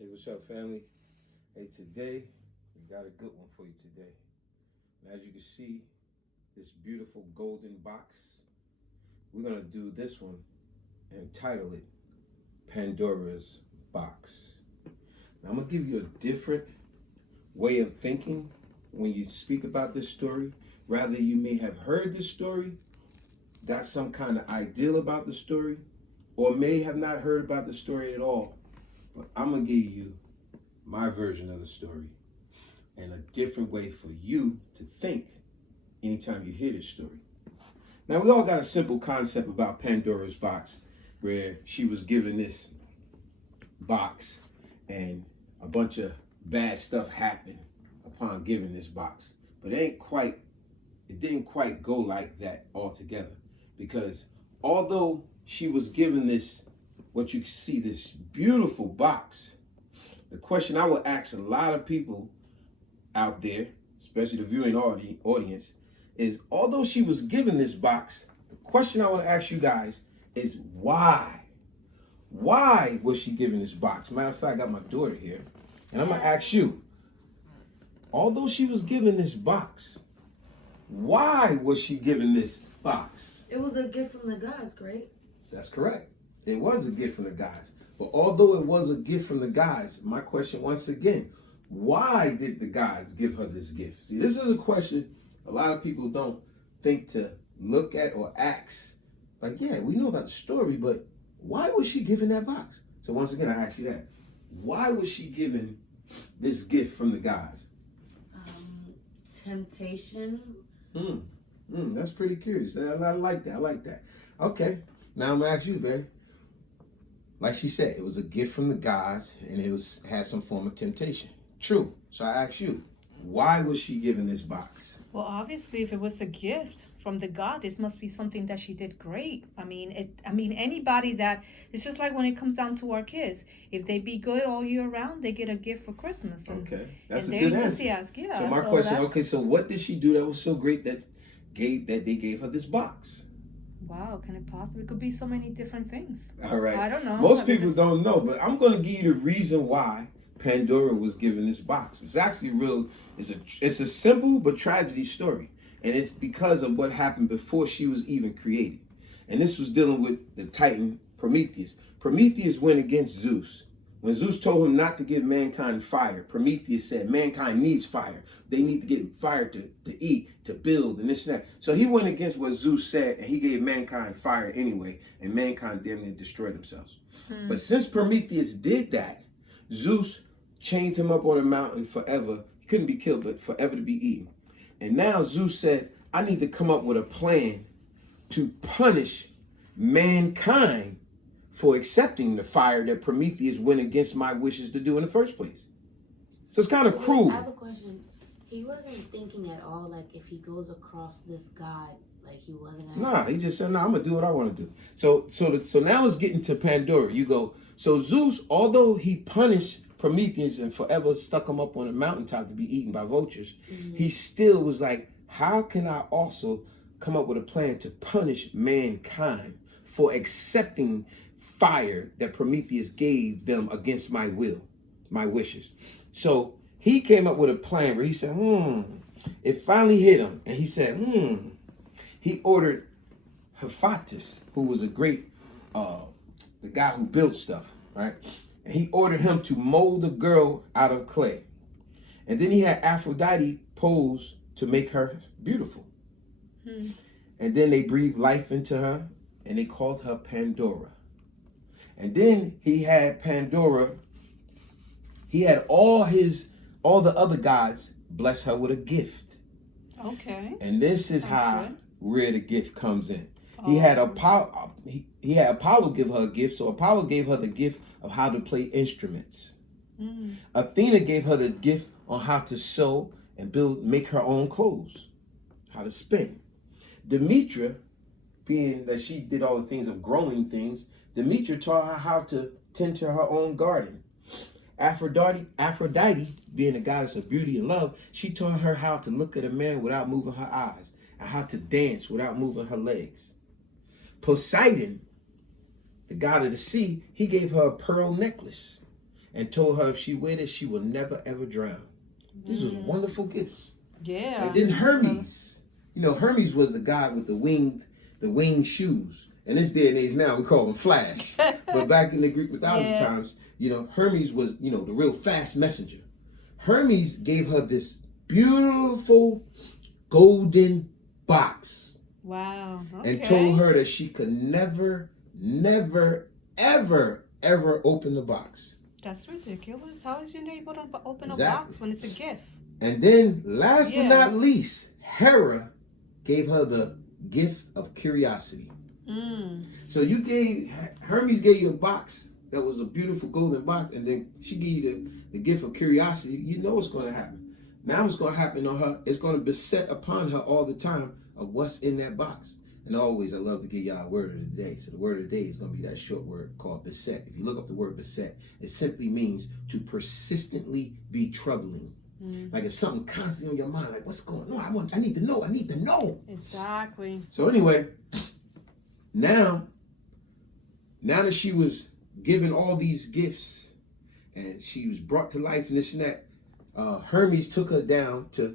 Hey, what's up, family? Hey, today we got a good one for you today. And as you can see, this beautiful golden box, we're gonna do this one and title it Pandora's Box. Now I'm gonna give you a different way of thinking when you speak about this story. Rather, you may have heard this story, got some kind of ideal about the story, or may have not heard about the story at all. But I'm gonna give you my version of the story and a different way for you to think anytime you hear this story. Now, we all got a simple concept about Pandora's box, where she was given this box and a bunch of bad stuff happened upon giving this box. But it didn't quite go like that altogether, because although she was given this, what you see, this beautiful box, the question I would ask a lot of people out there, especially the viewing audience, is although she was given this box, the question I want to ask you guys is why? Why was she given this box? Matter of fact, I got my daughter here, and I'm going to ask you, although she was given this box, why was she given this box? It was a gift from the gods, great. That's correct. It was a gift from the gods. But although it was a gift from the gods, my question once again, why did the gods give her this gift? See, this is a question a lot of people don't think to look at or ask. Like, yeah, we know about the story, but why was she given that box? So once again, I ask you that. Why was she given this gift from the gods? Temptation. That's pretty curious. I like that. I like that. Okay. Now I'm gonna ask you, babe. Like she said, it was a gift from the gods, and it had some form of temptation. True. So I ask you, why was she given this box? Well, obviously, if it was a gift from the god, this must be something that she did great. I mean, anybody that, it's just like when it comes down to our kids. If they be good all year round, they get a gift for Christmas. Okay, that's and a good answer. Enthusiastic, yeah. So my question, okay, so what did she do that was so great that they gave her this box? Wow, can it possibly? It could be so many different things. All right. I don't know. Most people don't know, but I'm going to give you the reason why Pandora was given this box. It's actually it's a simple but tragedy story. And it's because of what happened before she was even created. And this was dealing with the Titan Prometheus. Prometheus went against Zeus. When Zeus told him not to give mankind fire, Prometheus said mankind needs fire. They need to get fire to eat, to build, and this and that. So he went against what Zeus said, and he gave mankind fire anyway, and mankind damn near destroyed themselves. But since Prometheus did that, Zeus chained him up on a mountain forever. He couldn't be killed, but forever to be eaten. And now Zeus said, I need to come up with a plan to punish mankind for accepting the fire that Prometheus went against my wishes to do in the first place. So it's kind of cruel. I have a question. He wasn't thinking at all, like, if he goes across this god, like, he wasn't... Nah, he just said, I'm going to do what I want to do. So now it's getting to Pandora. You go, so Zeus, although he punished Prometheus and forever stuck him up on a mountaintop to be eaten by vultures, he still was like, how can I also come up with a plan to punish mankind for accepting fire that Prometheus gave them against my will, my wishes? So he came up with a plan where he said, it finally hit him. And he said, he ordered Hephaestus, who was a great, the guy who built stuff, right? And he ordered him to mold a girl out of clay. And then he had Aphrodite pose to make her beautiful. And then they breathed life into her, and they called her Pandora. And then he had Pandora, he had all the other gods bless her with a gift. Okay. And this is how good. Where the gift comes in. He had Apollo. He had Apollo give her a gift. So Apollo gave her the gift of how to play instruments. Athena gave her the gift on how to sew and make her own clothes, how to spin. Demetra, being that she did all the things of growing things, Demetra taught her how to tend to her own garden. Aphrodite, being a goddess of beauty and love, she taught her how to look at a man without moving her eyes and how to dance without moving her legs. Poseidon, the god of the sea, he gave her a pearl necklace. and told her if she wear this, she will never ever drown. These was wonderful gifts. Yeah. And then Hermes, you know, Hermes was the guy with the winged shoes. In this day and age now, we call them Flash. But back in the Greek mythology times, you know, Hermes was, you know, the real fast messenger. Hermes gave her this beautiful golden box. Wow. Okay. And told her that she could never, ever open the box. That's ridiculous. How is you able to open a box when it's a gift? And then, last but not least, Hera gave her the gift of curiosity. So Hermes gave you a box that was a beautiful golden box, and then she gave you the gift of curiosity. You know what's going to happen. Now what's going to happen on her, it's going to beset upon her all the time of what's in that box. And always, I love to give y'all a word of the day. So the word of the day is going to be that short word called beset. If you look up the word beset, it simply means to persistently be troubling. Like if something constantly on your mind, like what's going on? I need to know. Exactly. So anyway, now that she was given all these gifts and she was brought to life and this and that, Hermes took her down to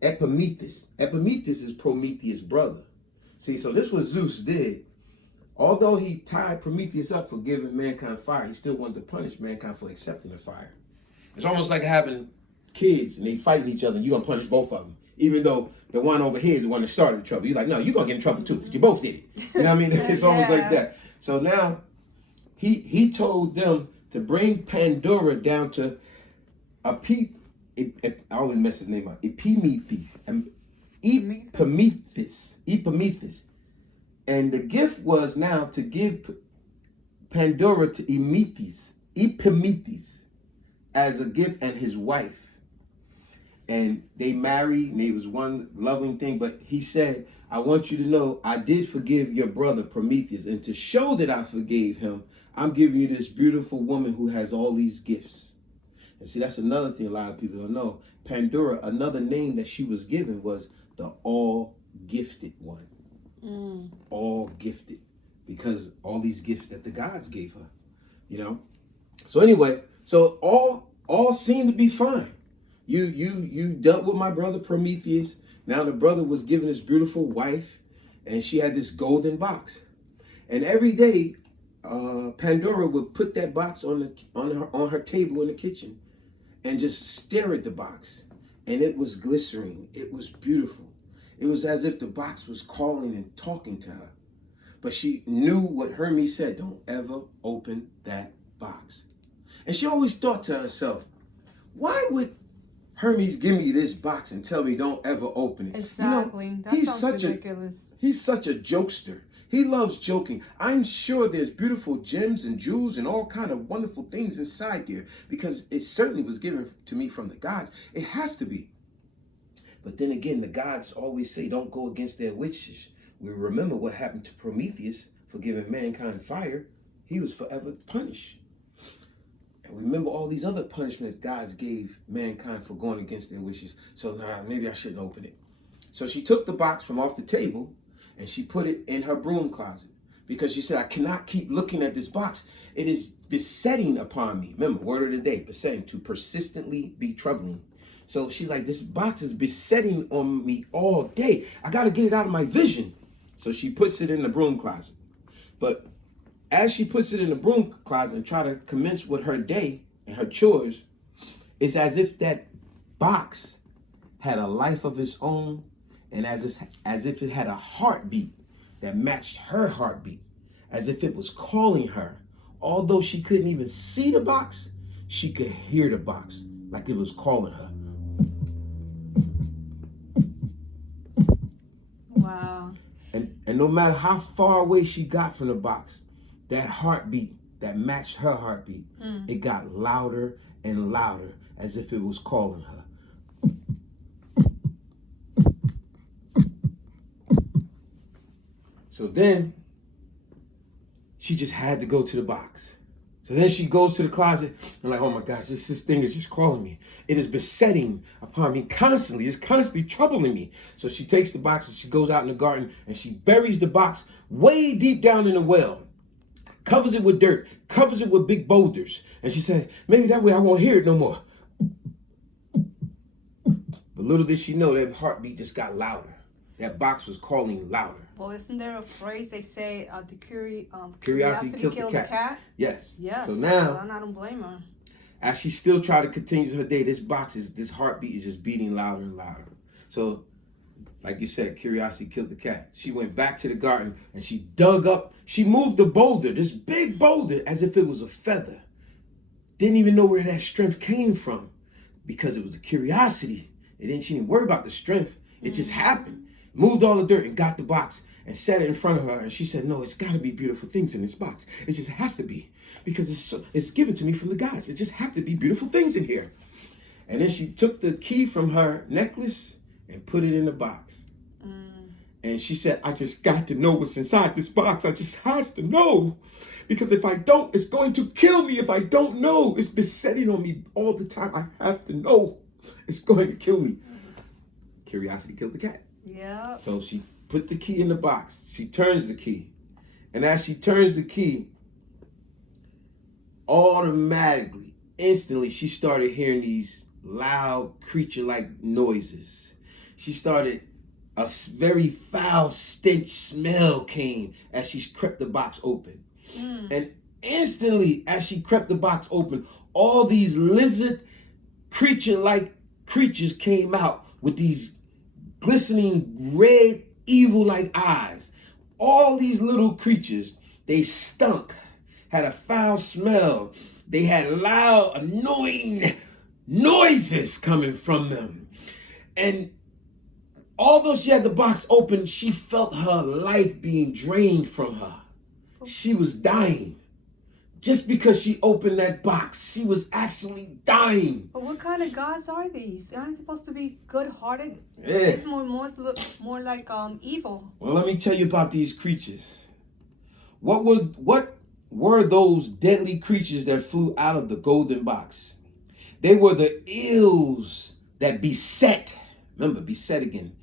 Epimetheus. Epimetheus is Prometheus' brother. See, so this was Zeus did. Although he tied Prometheus up for giving mankind fire, he still wanted to punish mankind for accepting the fire. It's almost like having kids and they fighting each other and you're going to punish both of them. Even though the one over here is the one that started the trouble. You're like, no, you're going to get in trouble too because you both did it. You know what I mean? It's almost like that. So now he told them to bring Pandora down to I always mess his name up. Epimetheus. And the gift was now to give Pandora to Epimetheus as a gift and his wife. And they married and it was one loving thing. But he said, I want you to know I did forgive your brother Prometheus. And to show that I forgave him, I'm giving you this beautiful woman who has all these gifts. And see, that's another thing a lot of people don't know. Pandora, another name that she was given was the all-gifted one. All gifted. Because all these gifts that the gods gave her. You know? So anyway, so all seemed to be fine. You dealt with my brother Prometheus. Now the brother was given his beautiful wife, and she had this golden box. And every day, Pandora would put that box on her table in the kitchen, and just stare at the box. And it was glittering. It was beautiful. It was as if the box was calling and talking to her. But she knew what Hermes said: don't ever open that box. And she always thought to herself, why would Hermes give me this box and tell me don't ever open it? Exactly. You know, that sounds ridiculous. He's such a jokester. He loves joking. I'm sure there's beautiful gems and jewels and all kind of wonderful things inside there because it certainly was given to me from the gods. It has to be. But then again, the gods always say don't go against their wishes. We remember what happened to Prometheus for giving mankind fire. He was forever punished. And remember all these other punishments gods gave mankind for going against their wishes. So maybe I shouldn't open it. So she took the box from off the table and she put it in her broom closet because she said, I cannot keep looking at this box. It is besetting upon me. Remember, word of the day, besetting, to persistently be troubling. So she's like, this box is besetting on me all day. I got to get it out of my vision. So she puts it in the broom closet. But as she puts it in the broom closet and try to commence with her day and her chores, it's as if that box had a life of its own and as if it had a heartbeat that matched her heartbeat, as if it was calling her. Although she couldn't even see the box, she could hear the box like it was calling her. Wow. And no matter how far away she got from the box, that heartbeat that matched her heartbeat, it got louder and louder as if it was calling her. So then she just had to go to the box. So then she goes to the closet and like, oh my gosh, this thing is just calling me. It is besetting upon me constantly. It's constantly troubling me. So she takes the box and she goes out in the garden and she buries the box way deep down in the well. covers it with dirt, covers it with big boulders. And she said, maybe that way I won't hear it no more. But little did she know that heartbeat just got louder. That box was calling louder. Well, isn't there a phrase they say, the Curiosity killed the cat? Yes. Yes. So now, well, I don't blame her. as she still tried to continue her day, this heartbeat is just beating louder and louder. So, like you said, curiosity killed the cat. She went back to the garden and she dug up, she moved the boulder, this big boulder, as if it was a feather. Didn't even know where that strength came from because it was a curiosity. And then she didn't worry about the strength. It just happened. Moved all the dirt and got the box and set it in front of her. And she said, no, it's got to be beautiful things in this box. It just has to be because it's given to me from the gods. It just have to be beautiful things in here. And then she took the key from her necklace and put it in the box. And she said, I just got to know what's inside this box. I just have to know. Because if I don't, it's going to kill me. If I don't know, it's besetting on me all the time. I have to know. It's going to kill me. Curiosity killed the cat. Yeah. So she put the key in the box. She turns the key. And as she turns the key, automatically, instantly, she started hearing these loud creature-like noises. She started, a very foul stench smell came as she crept the box open. And instantly, as she crept the box open, all these lizard creature-like creatures came out with these glistening red, evil-like eyes. All these little creatures, they stunk, had a foul smell. They had loud, annoying noises coming from them. And although she had the box open, she felt her life being drained from her. She was dying. Just because she opened that box, she was actually dying. But what kind of gods are these? Aren't supposed to be good-hearted? Yeah. It's more like evil. Well, let me tell you about these creatures. What were those deadly creatures that flew out of the golden box? They were the ills that beset. Remember, beset again.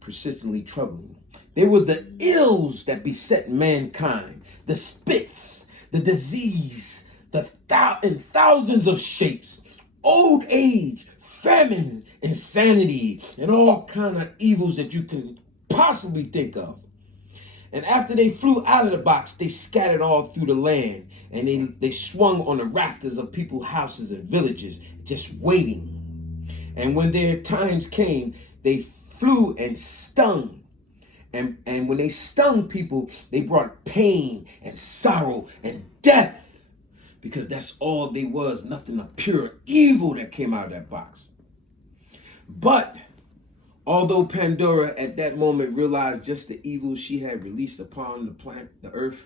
Persistently troubling. They were the ills that beset mankind. The spits, the disease, in thousands of shapes, old age, famine, insanity, and all kind of evils that you can possibly think of. And after they flew out of the box, they scattered all through the land, and they swung on the rafters of people's houses and villages, just waiting. And when their times came, they flew and stung. And when they stung people, they brought pain and sorrow and death. Because that's all they was, nothing but pure evil that came out of that box. But although Pandora at that moment realized just the evil she had released upon the planet, the earth,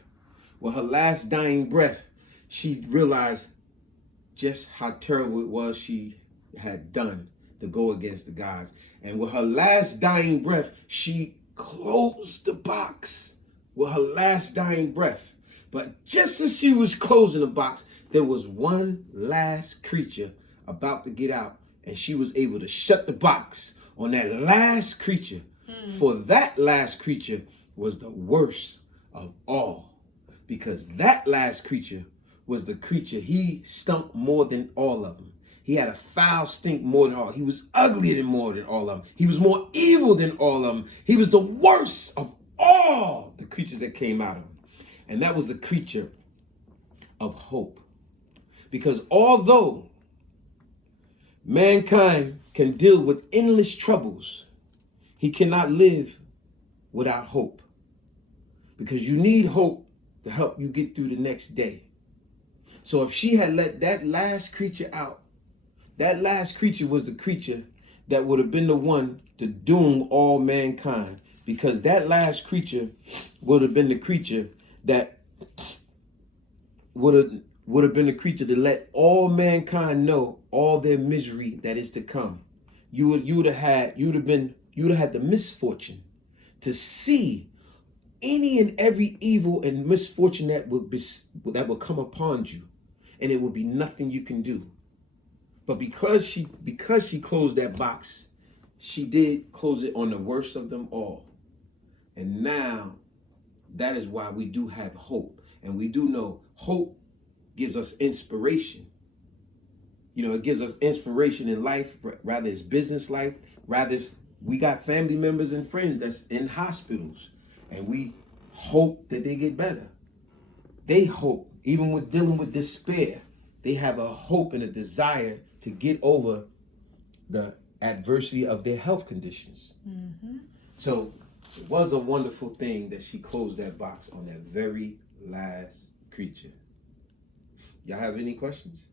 with her last dying breath, she realized just how terrible it was she had done to go against the gods. And with her last dying breath, she closed the box with her last dying breath. But just as she was closing the box, there was one last creature about to get out, and she was able to shut the box on that last creature. For that last creature was the worst of all, because that last creature was the creature he stunk more than all of them. He had a foul stink more than all. He was uglier than more than all of them. He was more evil than all of them. He was the worst of all the creatures that came out of him. And that was the creature of hope. Because although mankind can deal with endless troubles, he cannot live without hope. Because you need hope to help you get through the next day. So if she had let that last creature out, that last creature was the creature that would have been the one to doom all mankind. Because that last creature would have been the creature that would have been the creature to let all mankind know all their misery that is to come. You would have had the misfortune to see any and every evil and misfortune that will come upon you, and it would be nothing you can do. But because she closed that box, she did close it on the worst of them all. And now that is why we do have hope. And we do know hope gives us inspiration. You know, it gives us inspiration in life, rather it's business life, rather it's, we got family members and friends that's in hospitals, and we hope that they get better. They hope, even with dealing with despair, they have a hope and a desire to get over the adversity of their health conditions. Mm-hmm. So it was a wonderful thing that she closed that box on that very last creature. Y'all have any questions?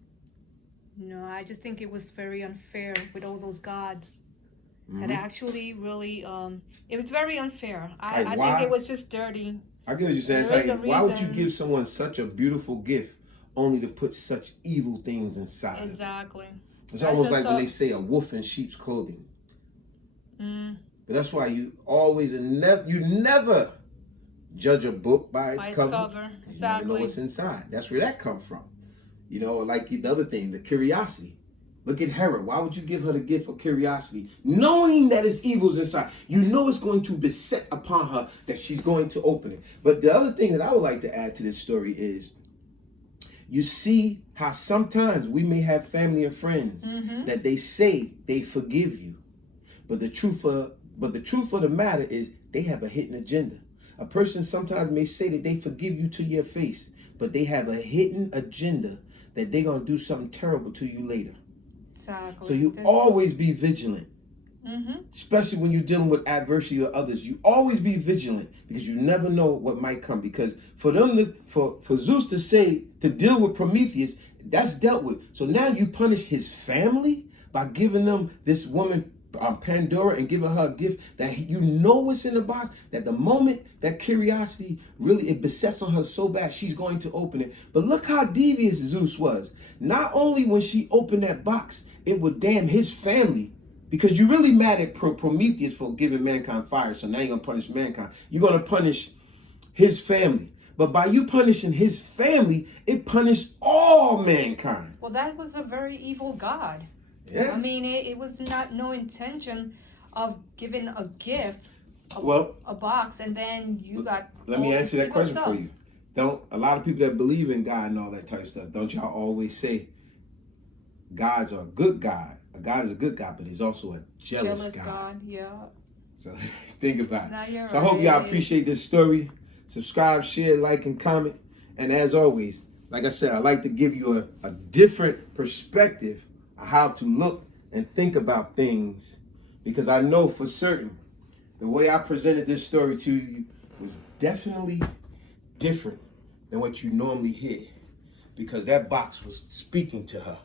No, I just think it was very unfair with all those gods. Mm-hmm. That actually really, it was very unfair. Like, I think it was just dirty. I get what you're saying. There is Like, a why would you reason. give someone such a beautiful gift only to put such evil things inside? Exactly. It's almost like when they say a wolf in sheep's clothing. Mm. But that's why you always you never judge a book by its cover. Exactly. You never know what's inside. That's where that comes from. You know, like the other thing, the curiosity. Look at Herod. Why would you give her the gift of curiosity? Knowing that it's evil's inside. You know it's going to beset upon her that she's going to open it. But the other thing that I would like to add to this story is, you see how sometimes we may have family and friends that they say they forgive you. But the truth of the matter is they have a hidden agenda. A person sometimes may say that they forgive you to your face, but they have a hidden agenda that they're going to do something terrible to you later. Exactly. So you always be vigilant. Especially when you're dealing with adversity or others, you always be vigilant, because you never know what might come. Because for Zeuss to say to deal with Prometheus, that's dealt with. So now you punish his family by giving them this woman Pandora and giving her a gift that you know what's in the box, that the moment that curiosity really it besets on her so bad, she's going to open it. But look how devious Zeuss was. Not only when she opened that box, it would damn his family. Because you're really mad at Prometheus for giving mankind fire, so now you're going to punish mankind. You're going to punish his family. But by you punishing his family, it punished all mankind. Well, that was a very evil god. Yeah. I mean, it was no intention of giving a gift, a box, and then you got. Let me answer that question stuff. for you. A lot of people that believe in God and all that type of stuff, don't y'all always say God's a good God? A God is a good God, but he's also a jealous God. Yeah. So think about it. So I right. hope y'all appreciate this story. Subscribe, share, like, and comment. And as always, like I said, I like to give you a different perspective of how to look and think about things, because I know for certain the way I presented this story to you was definitely different than what you normally hear, because that box was speaking to her.